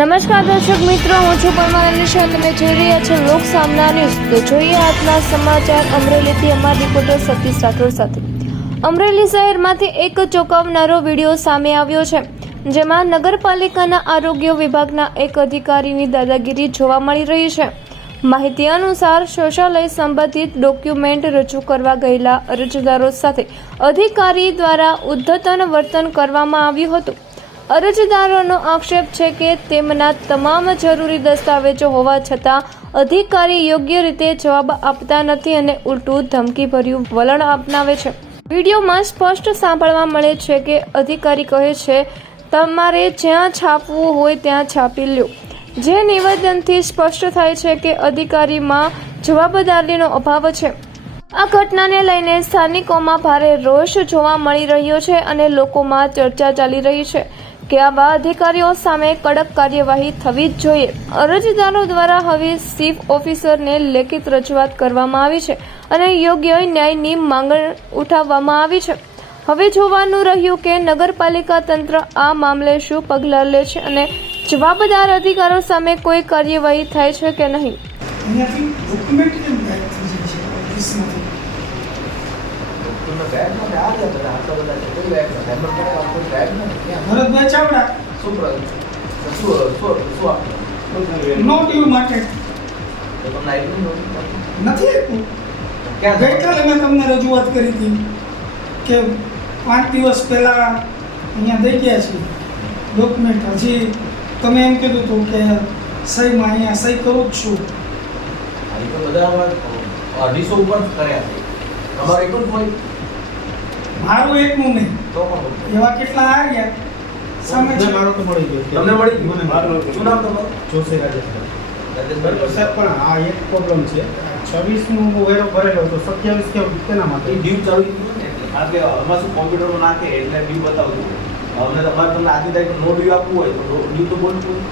નમસ્કાર દર્શક મિત્રો, હું છું પરમાર અનિશા. તમે જોઈ રહ્યા છો લોક સામના ન્યૂઝ. તો જોઈએ આજના સમાચાર અમરેલીથી અમારા રિપોર્ટર સતીશ રાઠોડ સાથે. અમરેલી શહેરમાંથી એક ચોંકાવનારો વિડીયો સામે આવ્યો છે, જેમાં નગરપાલિકાના આરોગ્ય વિભાગના એક અધિકારીની દાદાગીરી જોવા મળી રહી છે. માહિતી અનુસાર શૌચાલય સંબંધિત ડોક્યુમેન્ટ રજૂ કરવા ગયેલા અરજદારો સાથે અધિકારી દ્વારા ઉદ્ધતન વર્તન કરવામાં આવ્યું હતું. અરજદારોનો આક્ષેપ છે કે તેમના તમામ જરૂરી દસ્તાવેજો હોવા છતાં અધિકારી યોગ્ય રીતે જવાબ આપતા નથી અને ઉલટું ધમકીભર્યું વલણ અપનાવે છે. વિડીયોમાં સ્પષ્ટ સાંભળવા મળે છે કે અધિકારી કહે છે, તમારે જ્યાં છાપવું હોય ત્યાં છાપી લો. જે નિવેદનથી સ્પષ્ટ થાય છે કે અધિકારીમાં જવાબદારીનો અભાવ છે. આ ઘટનાને લઈને સ્થાનિકોમાં ભારે રોષ જોવા મળી રહ્યો છે અને લોકોમાં ચર્ચા ચાલી રહી છે કે આવા અધિકારીઓ સામે કડક કાર્યવાહી થવી જ જોઈએ. અરજદારો દ્વારા હવે ચીફ ઓફિસરને લેખિત રજૂઆત કરવામાં આવી છે અને યોગ્ય ન્યાયની માંગ ઉઠાવવામાં આવી છે. હવે જોવાનું રહ્યું કે નગરપાલિકા તંત્ર આ મામલે શું પગલાં લે છે અને જવાબદાર અધિકારીઓ સામે કોઈ કાર્યવાહી થાય છે કે નહીં. ભરતભાઈ ચાવડા નો ડ્યુ માટે નથી આપ્યું. ગઈકાલે મેં તમને રજૂઆત કરી હતી કે 5 દિવસ પહેલા અહીંયા દઈ ગયા છે ડોક્યુમેન્ટ. હજી તમે એમ કીધું હતું કે સહીમાં અહીંયા સહી કરું જ છું. મારું એકનું નહીં, એવા કેટલા આવ્યા સામે છે. મારો તો મળી ગયો. તમને મળી ગયું? મને મારું શું નામ તમારું? જોશે રાજેશભાઈ. સર પણ આ એક પ્રોબ્લેમ છે. 26નું વેરો ભરેલો તો 27 કેમ તેના માટે ડ્યુ ચાલુ થયું ને એટલે આમાં શું કોમ્પ્યુટરમાં નાખે એટલે ડ્યુ બતાવતું. અમને તમારે તમને આજની તારીખ નો ડ્યુ આપવું હોય તો ડ્યુ તો બોલતું હોય.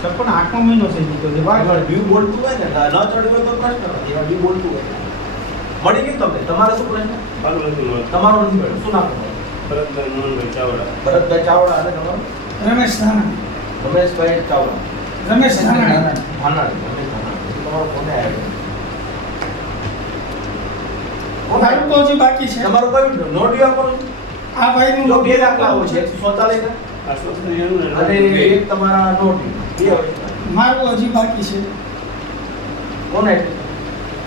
સર પણ 8મો મહિનો થઈ ગયો છે. ડ્યુ બોલતું હોય ને ન ચડ્યું હોય તો પ્રશ્ન નથી. એમાં ડ્યુ બોલતું હોય મળી ગયું તમને. તમારે શું પ્રશ્ન? તમારો નથી મળ્યો. શું નામ તમારું? ભરતભાઈ ચાવડા. ભરતભાઈ ચાવડા. અને તમારું? રમેશ ધાનાણી. રમેશભાઈ ચાવડા. રમેશ ધાનાણી. ધાનાણી. રમેશ ધાનાણી. તમારો કોને આવ્યો? મારું તો હજી બાકી છે. તમારું કયું નો ડ્યુ આપવાનું? આ ભાઈનું જો બે દાખલા હોય છે, એક શૌચાલયના અને એક તમારા નો ડ્યુ. બે હોય. મારું હજી બાકી છે. કોને?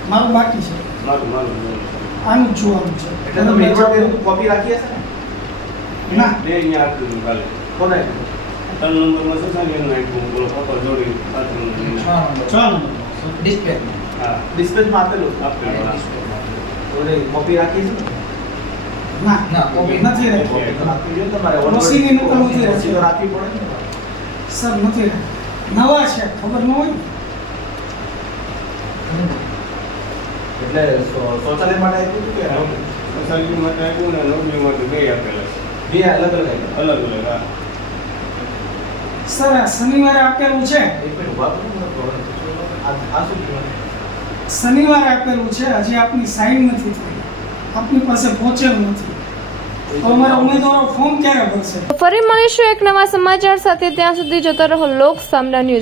મારું બાકી છે. આનું જ જોવાનું છે. એટલે તમે એકવાર તેનું કોપી રાખી હશે ને? ના, કોને? 6 નંબર ડિસ્પ્લેમાં આપેલું. ઓલે કોપી રાખી છે ને? ના, કોપી નથી રાખી. કોપી તો રાખવી જોઈએ તમારે. ઓસીની નકલ નથી રાખી. ઓસી તો રાખવી પડે ને. સર નથી રાખી. નવા છે, ખબર ન હોય. એટલે શૌચાલય માટે આપ્યું હતું કે બે અલગ અલગ આપ્યા? સર આ શનિવારે આપેલું છે. એક મિનિટ ઉભા કરો. આ શું કહેવાય? શનિવારે આપેલું છે, હજી આપની સાઈન નથી થઈ, આપની પાસે પહોંચેલું નથી. તો અમારા ઉમેદવારો ફોર્મ ક્યારે ભરશે? ફરી મળીશું એક નવા સમાચાર સાથે. ત્યાં સુધી જોતા રહો લોક સામના ન્યૂઝ.